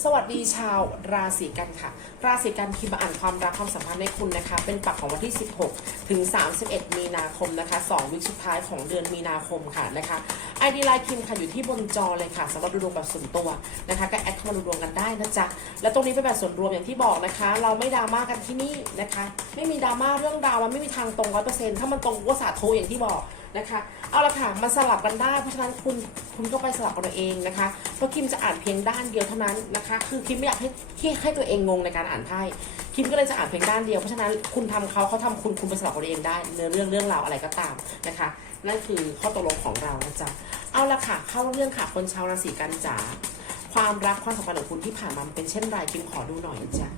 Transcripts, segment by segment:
สวัสดีชาวราศีกันค่ะ ราศีกันคิมมาอ่านความรักความสัมพันธ์ในคุณนะคะ เป็นปักของวันที่ 16 ถึง 31 มีนาคมนะคะ 2 วิคสุดท้ายของเดือนมีนาคมค่ะนะคะไอดีไลน์คิมค่ะอยู่ที่บนจอเลยค่ะสำหรับดูดวงแบบส่วนตัวนะคะ ก็แอดเข้ามาดูดวงกันได้นะจ๊ะ และตรงนี้เป็นแบบส่วนรวมอย่างที่บอกนะคะ เราไม่ดราม่ากันที่นี่นะคะ ไม่มีดราม่าเรื่องราวมันไม่มีทางตรงร้อยเปอร์เซ็นต์ถ้ามันตรงก็สาธุอย่างที่บอก นะคะ เอาละค่ะมันสลับกันได้ เพราะฉะนั้นคุณคุณก็ไปสลับกันเอาเองนะคะ เพราะคิมจะอ่านเพียงด้านเดียวเท่านั้นนะคะ คือคิมไม่อยากให้ให้ให้ตัวเองงงในการอ่านไพ่ คิมก็เลยจะอ่านเพียงด้านเดียว เพราะฉะนั้นคุณทำเขาเขาทำคุณคุณไปสลับกันเอาเองได้เนื้อเรื่องเรื่องราวอะไรก็ตามนะคะ นั่นคือข้อตกลงของเรานะจ๊ะ เอาละค่ะเข้าเรื่องค่ะคนชาวราศีกันจ๋า ความรักความสัมพันธ์ของคุณที่ผ่านมามันเป็นเช่นไรคิมขอดูหน่อยนะจ๊ะ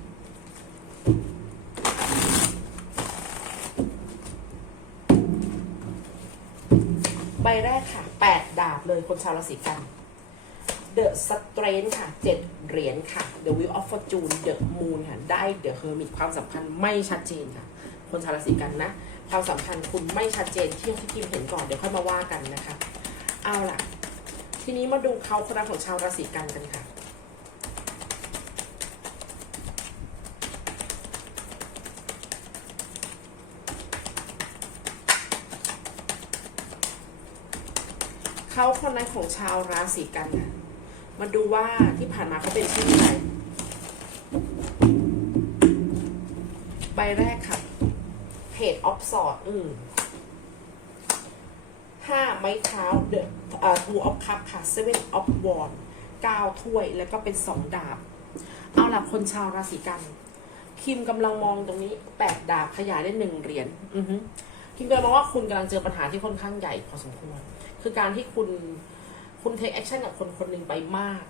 ใบแรกค่ะ 8 ดาบเลยคนชาวราศีกัน The Strength ค่ะ 7 เหรียญค่ะ The Wheel of Fortune The Moon ค่ะ ได้ The Hermit ความสัมพันธ์ไม่ชัดเจนค่ะ คนชาวราศีกันนะ ความสัมพันธ์คุณไม่ชัดเจนที่ที่พิมเห็นก่อน เดี๋ยวค่อยมาว่ากันนะคะ เอาล่ะ ทีนี้มาดูเขาคนรักของชาวราศีกันกันค่ะ เขาคนนั้นของชาวราศีกันนะมาดูว่าที่ผ่านมาเขาเป็นเช่นไรใบแรกค่ะเพจออฟสอดอืมห้าไม้เท้าเดอะอ่าทูออฟคัพค่ะเซเว่นออฟวอนเก้าถ้วยแล้วก็เป็นสองดาบ เอาล่ะคนชาวราศีกัน คิมกำลังมองตรงนี้แปดดาบขยายได้หนึ่งเหรียญอือฮึคิมกำลังมองว่าคุณกำลังเจอปัญหาที่ค่อนข้างใหญ่พอสมควร คือการที่คุณคุณเทคแอคชั่นกับคนคนหนึ่งไปมาก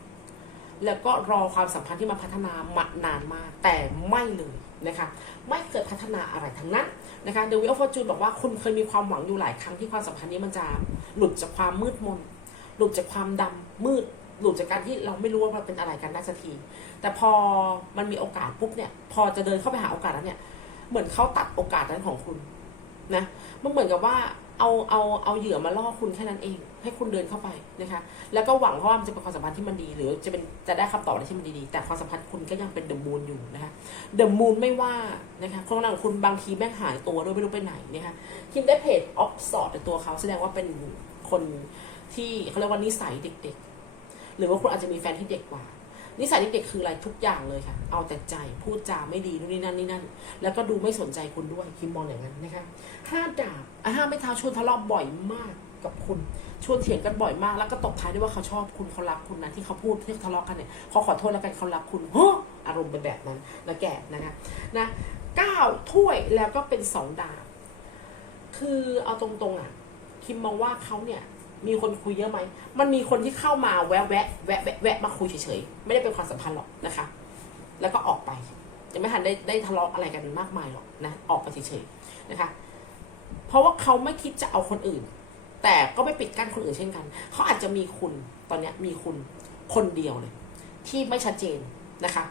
แล้วก็รอความสัมพันธ์ที่มาพัฒนามานานมาก แต่ไม่เลยนะคะไม่เกิดพัฒนาอะไรทั้งนั้นนะคะเดวิลฟอร์จูนบอกว่าคุณเคยมีความหวังอยู่หลายครั้งที่ความสัมพันธ์นี้มันจะหลุดจากความมืดมน หลุดจากความดำมืด หลุดจากการที่เราไม่รู้ว่ามันเป็นอะไรกันได้สักที แต่พอมันมีโอกาสปุ๊บเนี่ย พอจะเดินเข้าไปหาโอกาสนั้นเนี่ย เหมือนเขาตัดโอกาสนั้นของคุณนะ มันเหมือนกับว่า เอาเอาเอาเหยื่อมาล่อคุณแค่นั้นเอง ให้คุณเดินเข้าไปนะคะ แล้วก็หวังว่ามันจะเป็นความสัมพันธ์ที่มันดี หรือจะเป็นจะได้คำตอบอะไรที่มันดีๆแต่ความสัมพันธ์คุณก็ยังเป็นเดอะมูนอยู่นะคะเดอะมูนไม่ว่านะคะคนนั้นของคุณบางทีแม่งหายตัวด้วยไม่รู้ไปไหนนะคะคิมได้เพจออฟสอดตัวเขาแสดงว่าเป็นคนที่เขาเรียกว่านิสัยเด็ก ๆ หรือว่าคุณอาจจะมีแฟนที่เด็กกว่า นิสัยเด็กๆคืออะไรทุกอย่างเลยค่ะ เอาแต่ใจพูดจาไม่ดีนู่นนี่นั่นนี่นั่น แล้วก็ดูไม่สนใจคุณด้วยคิมมองอย่างนั้นนะคะห้าดาบอะห้าไม่เท้าชวนทะเลาะบ่อยมากกับคุณชวนเถียงกันบ่อยมาก แล้วก็ตบท้ายด้วยว่าเขาชอบคุณเขารักคุณนะที่เขาพูดที่ทะเลาะกันเนี่ยเขาขอโทษแล้วกันเขารักคุณเฮ้ออารมณ์เป็นแบบนั้นนะแกนะคะนะเก้าถ้วยแล้วก็เป็นสองดาบคือเอาตรงๆอะคิมมองว่าเขาเนี่ย มีคนคุยเยอะไหม มันมีคนที่เข้ามาแวะแวะแวะแวะแวะมาคุยเฉยๆ ไม่ได้เป็นความสัมพันธ์หรอกนะคะ แล้วก็ออกไป ยังไม่ทันได้ได้ทะเลาะอะไรกันมากมายหรอกนะ ออกไปเฉยๆนะคะ เพราะว่าเขาไม่คิดจะเอาคนอื่น แต่ก็ไม่ปิดกั้นคนอื่นเช่นกัน เขาอาจจะมีคุณ ตอนนี้มีคุณคนเดียวเลย ที่ไม่ชัดเจนนะคะ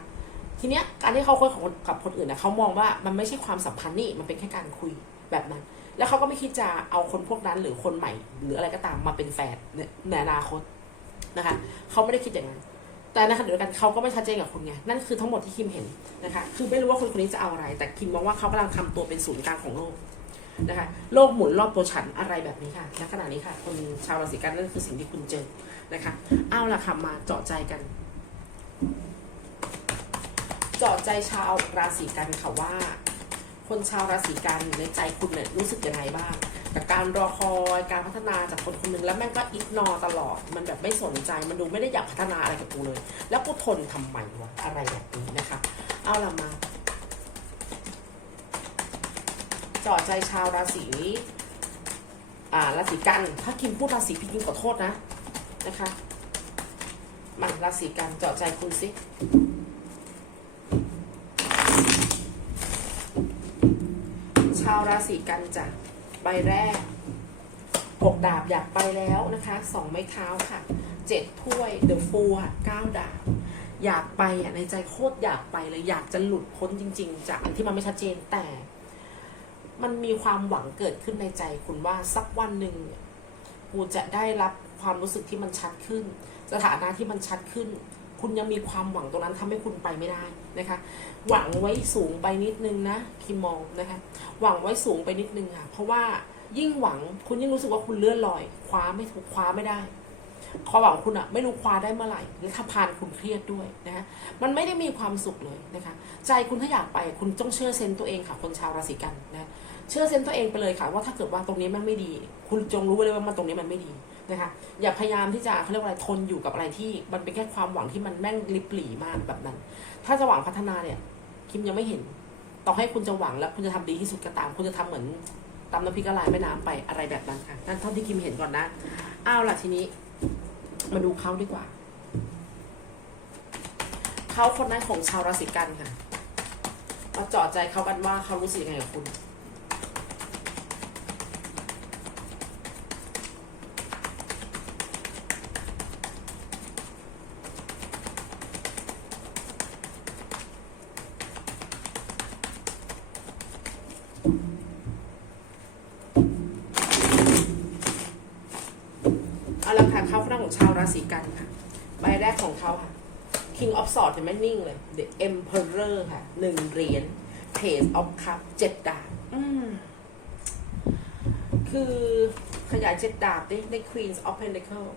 ทีเนี้ยการที่เขาคุยกับคนอื่นนะเขามองว่ามันไม่ใช่ความสัมพันธ์นี่ มันเป็นแค่การคุยแบบนั้น แล้วเขาก็ไม่คิดจะเอาคนพวกนั้นหรือคนใหม่ หรืออะไรก็ตามมาเป็นแฟนในอนาคตนะคะเขาไม่ได้คิดอย่างนั้น แต่ในขณะเดียวกันเขาก็ไม่ชัดเจนกับคุณไงนั่นคือทั้งหมดที่คิมเห็นนะคะ คือไม่รู้ว่าคนคนนี้จะเอาอะไร แต่คิมมองว่าเขากำลังทำตัวเป็นศูนย์กลางของโลกนะคะโลกหมุนรอบตัวฉันอะไรแบบนี้ค่ะณขณะนี้ค่ะคนชาวราศีกันนั่นคือสิ่งที่คุณเจอนะคะ เอาล่ะค่ะมาเจาะใจกัน เจาะใจชาวราศีกันค่ะว่า คนชาวราศีกันในใจคุณเนี่ยรู้สึกยังไงบ้างกับการรอคอยการพัฒนาจากคนคนหนึงแล้วแม่งก็อิกนอตลอด มันแบบไม่สนใจมันดูไม่ได้อยากพัฒนาอะไรกับกูเลย แล้วกูทนทำไมวะอะไรแบบนี้นะคะ เอาละมาจาะใจชาวราศีอ่าราศีกัน ถ้าคิมพูดราศีพี่คิมขอโทษนะนะคะมาราศีกันจาะใจคุณสิ ชาวราศีกันจ้ะใบแรกหกดาบอยากไปแล้วนะคะสองไม้เท้าค่ะเจ็ดถ้วยเดอะฟูค่ะเก้าดาบ อยากไปอะในใจโคตรอยากไปเลยอยากจะหลุดพ้นจริง ๆ จากอันที่มันไม่ชัดเจนแต่ มันมีความหวังเกิดขึ้นในใจคุณว่าสักวันหนึ่งกูจะได้รับความรู้สึกที่มันชัดขึ้น สถานะที่มันชัดขึ้น คุณยังมีความหวังตรงนั้นทำให้คุณไปไม่ได้ นะคะ หวังไว้สูงไปนิดนึงนะคิมมองนะคะ หวังไว้สูงไปนิดนึงค่ะ เพราะว่ายิ่งหวังคุณยิ่งรู้สึกว่าคุณเลื่อนลอย คว้าไม่ถูกคว้าไม่ได้ความหวังคุณอะไม่รู้คว้าได้เมื่อไหร่และถ้าพานคุณเครียดด้วยนะคะมันไม่ได้มีความสุขเลยนะคะ ใจคุณถ้าอยากไปคุณต้องเชื่อเซนต์ตัวเองค่ะคนชาวราศีกันนะเชื่อเซนต์ตัวเองไปเลยค่ะ ว่าถ้าเกิดว่าตรงนี้มันไม่ดี คุณจงรู้ไว้เลยว่ามันตรงนี้มันไม่ดี นะคะอย่าพยายามที่จะเขาเรียกว่าอะไรทนอยู่กับอะไรที่มันเป็นแค่ความหวังที่มันแม่งลิบหลีมากแบบนั้น ถ้าจะหวังพัฒนาเนี่ย คิมยังไม่เห็น ต่อให้คุณจะหวังแล้วคุณจะทำดีที่สุดก็ตาม คุณจะทำเหมือนตำน้ำพริกละลายแม่น้ำไปอะไรแบบนั้นค่ะนั่นเท่าที่คิมเห็นก่อนนะเอาวล่ะทีนี้ มาดูเขาดีกว่าเขาคนนั้นของชาวราศีกันค่ะมาจาะใจเขากันว่าเขารู้สึกยังไงกับคุณ เอาละค่ะเขาคนนั้นของชาวราศีกันค่ะ ใบแรก ของเขาค่ะ King of Swords เห็นไหมนิ่งเลย The Emperor ค่ะหนึ่งเหรียญ Page of Cup เจ็ดดาบอืมคือขยายเจ็ดดาบได้ได้ Queens of Pentacle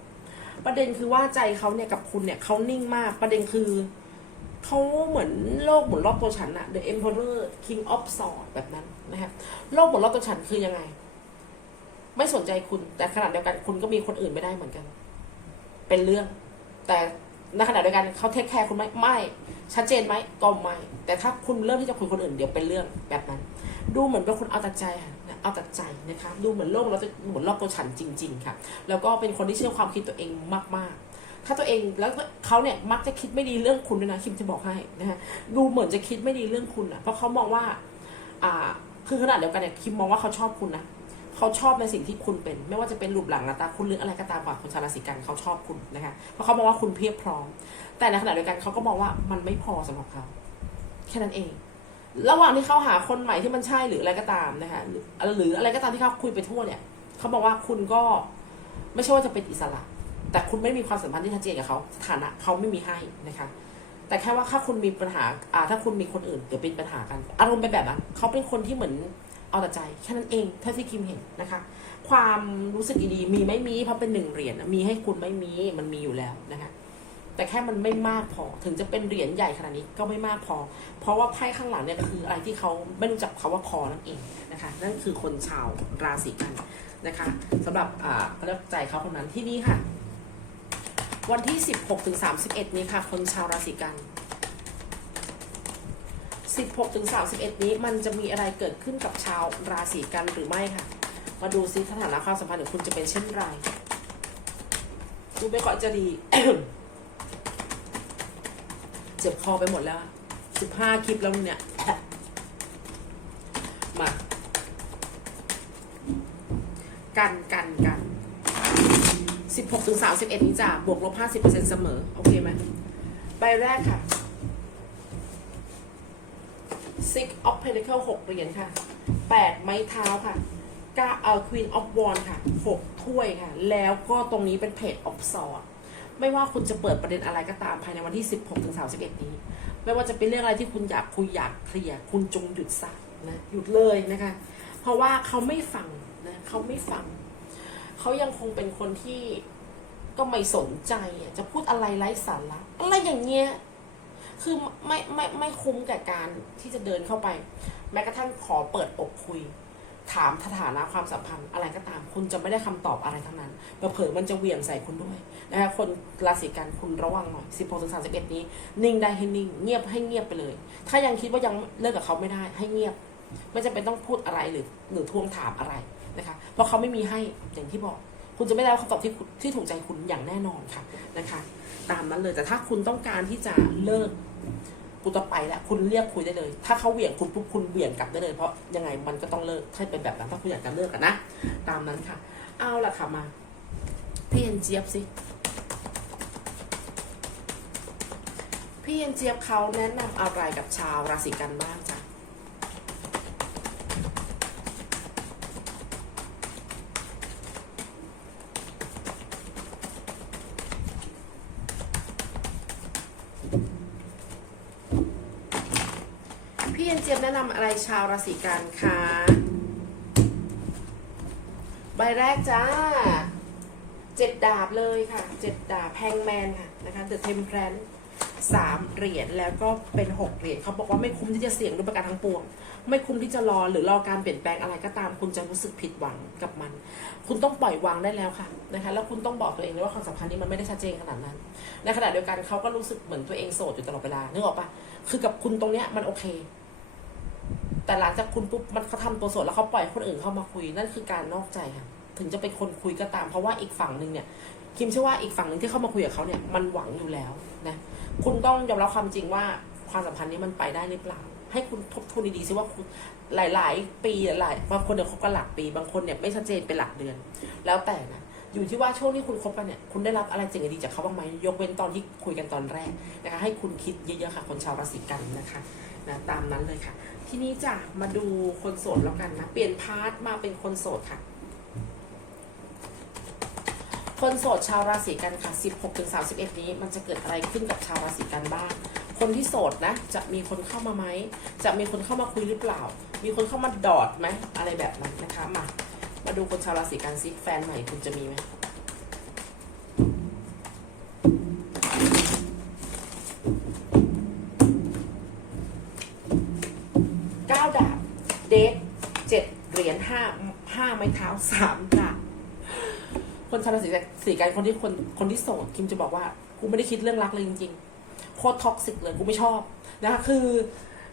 ประเด็นคือว่าใจเขาเนี่ยกับคุณเนี่ยเขานิ่งมาก ประเด็นคือเขาเหมือนโลกหมุนรอบตัวฉันอะ The Emperor King of Swords แบบนั้นนะครับโลกหมุนรอบตัวฉันคือยังไง ไม่สนใจคุณ แต่ขณะเดียวกันคุณก็มีคนอื่นไม่ได้เหมือนกัน เป็นเรื่อง แต่ ในขณะเดียวกันเขาเทคแคร์คุณไหมไม่ ชัดเจนไหมก็ไม่ แต่ถ้าคุณเริ่มที่จะคุยคนอื่นเดี๋ยวเป็นเรื่องแบบนั้น ดูเหมือนเป็นคนเอาแต่ใจค่ะเอาแต่ใจนะคะดูเหมือนโลกเราจะหมุนรอบตัวฉันจริง ๆ ค่ะ แล้วก็เป็นคนที่เชื่อความคิดตัวเองมาก ๆถ้าตัวเองแล้วเขาเนี่ยมักจะคิดไม่ดีเรื่องคุณด้วยนะคิมจะบอกให้นะคะดูเหมือนจะคิดไม่ดีเรื่องคุณอะเพราะเขามองว่า อ่า คือขนาดเดียวกันเนี่ยคิมมองว่าเขาชอบคุณนะ เขาชอบในสิ่งที่คุณเป็น ไม่ว่าจะเป็นรูปหลังหน้าตาคุณหรืออะไรก็ตามค่ะคนชาวราศีกันเขาชอบคุณนะคะเพราะเขามองว่าคุณเพียบพร้อม แต่ในขณะเดียวกันเขาก็มองว่ามันไม่พอสำหรับเขาแค่นั้นเอง ระหว่างที่เขาหาคนใหม่ที่มันใช่หรืออะไรก็ตามนะคะหรือหรืออะไรก็ตามที่เขาคุยไปทั่วเนี่ยเขาบอกว่าคุณก็ไม่ใช่ว่าจะเป็นอิสระ แต่คุณไม่มีความสัมพันธ์ที่ชัดเจนกับเขาสถานะเขาไม่มีให้นะคะแต่แค่ว่าถ้าคุณมีปัญหาอ่าถ้าคุณมีคนอื่นเดี๋ยวเป็นปัญหากัน อารมณ์เป็นแบบนั้นเขาเป็นคนที่เหมือน เอาแต่ใจแค่นั้นเองเท่าที่คิมเห็นนะคะ ความรู้สึกดีๆมีไม่มีเพราะเป็นหนึ่งเหรียญมีให้คุณไม่มีมันมีอยู่แล้วนะคะแต่แค่มันไม่มากพอถึงจะเป็นเหรียญใหญ่ขนาดนี้ก็ไม่มากพอ เพราะว่าไพ่ข้างหลังเนี่ยคืออะไรที่เขาไม่รู้จักเขาว่าพอนั่นเองนะคะ นั่นคือคนชาวราศีกันนะคะสำหรับอ่าเขาเรียกใจเขาคนนั้นที่นี่ค่ะ วันที่ 16ถึง31 นี้ค่ะ คนชาวราศีกัน 16ถึง31 นี้มันจะมีอะไรเกิดขึ้นกับชาวราศีกันหรือไม่ค่ะ มาดูซิสถานะความสัมพันธ์ของคุณจะเป็นเช่นไรดูไปก่อนจะดี เจ็บคอไปหมดแล้ว 15 คลิปแล้วเนี่ย มา กันกันกัน16ถึง31 นี้จ้ะบวกลบ50%เสมอ โอเคไหมใบแรกค่ะ Six of Pentacle 6เหรียญค่ะ8ไม้เท้าค่ะก้าเอ่อ Queen of wand ค่ะ6ถ้วยค่ะ แล้วก็ตรงนี้เป็นเพจ of Swords ไม่ว่าคุณจะเปิดประเด็นอะไรก็ตามภายในวันที่ 16ถึง31 นี้ ไม่ว่าจะเป็นเรื่องอะไรที่คุณอยากคุยอยากเคลียร์คุณจงหยุดซะนะหยุดเลยนะคะ เพราะว่าเขาไม่ฟังนะเขาไม่ฟัง เขายังคงเป็นคนที่ก็ไม่สนใจจะพูดอะไรไร้สาระอะไรอย่างเงี้ย คือไม่ไม่ไม่คุ้มกับการที่จะเดินเข้าไป แม้กระทั่งขอเปิดอกคุย ถามสถานะความสัมพันธ์อะไรก็ตาม คุณจะไม่ได้คำตอบอะไรทั้งนั้นเผลอมันจะเหวี่ยงใส่คุณด้วยนะคะคนราศีกันคุณระวังหน่อย16ถึง31นี้ นิ่งได้ให้นิ่ง เงียบให้เงียบไปเลย ถ้ายังคิดว่ายังเลิกกับเขาไม่ได้ ให้เงียบ ไม่จำเป็นต้องพูดอะไรหรือหรือทวงถามอะไรนะคะ เพราะเขาไม่มีให้อย่างที่บอก คุณจะไม่ได้คำตอบที่ที่ถูกใจคุณอย่างแน่นอนค่ะนะคะ ตามนั้นเลยแต่ถ้าคุณต้องการที่จะเลิกกูจะไปแล้วคุณเรียกคุยได้เลย ถ้าเขาเหวี่ยงคุณปุ๊บคุณเหวี่ยงกลับได้เลย เพราะยังไงมันก็ต้องเลิกถ้าเป็นแบบนั้นถ้าคุณอยากจะเลิกกันนะ ตามนั้นค่ะ เอาละค่ะมาพี่เอ็นเจี๊ยบสิพี่เอ็นเจี๊ยบเขาแนะนำอะไรกับชาวราศีกันบ้างจ้ะ เย็นเจี๊ยบแนะนำอะไรชาวราศีกันคะใบแรกจ้าเจ็ดดาบเลยค่ะเจ็ดดาบแฮงแมนค่ะนะคะ The Temperance สามเหรียญแล้วก็เป็นหกเหรียญเขาบอกว่าไม่คุ้มที่จะเสี่ยงด้วยประการทั้งปวง ไม่คุ้มที่จะรอหรือรอการเปลี่ยนแปลงอะไรก็ตาม คุณจะรู้สึกผิดหวังกับมัน คุณต้องปล่อยวางได้แล้วค่ะนะคะแล้วคุณต้องบอกตัวเองเลยว่าความสัมพันธ์นี้มันไม่ได้ชัดเจนขนาดนั้นในขณะเดียวกันเขาก็รู้สึกเหมือนตัวเองโสดอยู่ตลอดเวลานึกออกปะคือกับคุณตรงเนี้ยมันโอเค แต่หลังจากคุณปุ๊บมันเขาทำตัวโสดแล้วเขาปล่อยคนอื่นเข้ามาคุยนั่นคือการนอกใจค่ะ ถึงจะเป็นคนคุยก็ตาม เพราะว่าอีกฝั่งหนึ่งเนี่ยคิมเชื่อว่าอีกฝั่งหนึ่งที่เข้ามาคุยกับเขาเนี่ยมันหวังอยู่แล้วนะคุณต้องยอมรับความจริงว่าความสัมพันธ์นี้มันไปได้หรือเปล่า ให้คุณทบทวนดีๆซิว่าคุณหลาย ๆ ปีหลายบางคนเนี่ยคบกันหลักปี บางคนเนี่ยไม่ชัดเจนเป็นหลักเดือน แล้วแต่นะอยู่ที่ว่าช่วงที่คุณคบกันเนี่ยคุณได้รับอะไรสิ่งดีจากเขาบ้างไหมยกเว้นตอนที่คุยกันตอนแรกนะคะให้คุณคิดเยอะๆค่ะคนชาวราศีกันนะคะ นะตามนั้นเลยค่ะ ทีนี้จะมาดูคนโสดแล้วกันนะ เปลี่ยนพาร์ทมาเป็นคนโสดค่ะ คนโสดชาวราศีกันค่ะ 16ถึง31 นี้มันจะเกิดอะไรขึ้นกับชาวราศีกันบ้างคนที่โสดนะ จะมีคนเข้ามาไหม จะมีคนเข้ามาคุยหรือเปล่า มีคนเข้ามาดอดไหม อะไรแบบนั้นนะคะ มา มาดูคนชาวราศีกันซิแฟนใหม่คุณจะมีไหม เก้าดาบ เดทเจ็ดเหรียญห้าห้าไม้เท้าสามดาบ คนชาราศีสีกันคนที่คนคนที่โสดคิมจะบอกว่ากูไม่ได้คิดเรื่องรักเลยจริงๆโคตรท็อกซิกเลยกูไม่ชอบนะคะคือ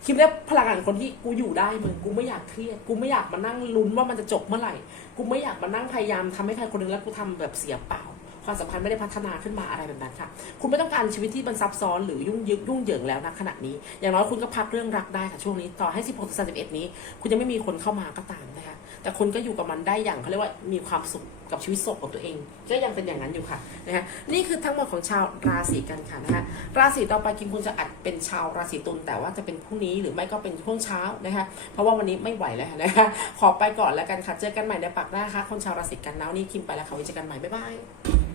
คิมเรียกพลังงานคนที่กูอยู่ได้มึงกูไม่อยากเครียดกูไม่อยากมานั่งลุ้นว่ามันจะจบเมื่อไหร่ กูไม่อยากมานั่งพยายามทำให้ใครคนนึงแล้วกูทำแบบเสียเปล่า ความสัมพันธ์ไม่ได้พัฒนาขึ้นมาอะไรแบบนั้นค่ะ คุณไม่ต้องการชีวิตที่มันซับซ้อนหรือยุ่งยึกยุ่งเหยิงแล้วนะขณะนี้ อย่างน้อยคุณก็พักเรื่องรักได้ค่ะช่วงนี้ต่อให้ 16 31 นี้ คุณยังไม่มีคนเข้ามาก็ตามนะคะแต่คุณก็อยู่กับมันได้อย่างเขาเรียกว่ามีความสุขกับชีวิตโสดของตัวเอง ก็ยังเป็นอย่างนั้นอยู่ค่ะนะคะนี่คือทั้งหมดของชาวราศีกันค่ะนะคะราศีต่อไปกิมคุณจะอัดเป็นชาวราศีตุลแต่ว่าจะเป็นพรุ่งนี้หรือไม่ก็เป็นช่วงเช้านะคะเพราะว่าวันนี้ไม่ไหวแล้วนะคะขอไปก่อนแล้วกันค่ะเจอกันใหม่ในปักหน้าค่ะคนชาวราศีกันนะวันนี้คิมไปแล้วค่ะไว้เจอกันใหม่บ๊ายบาย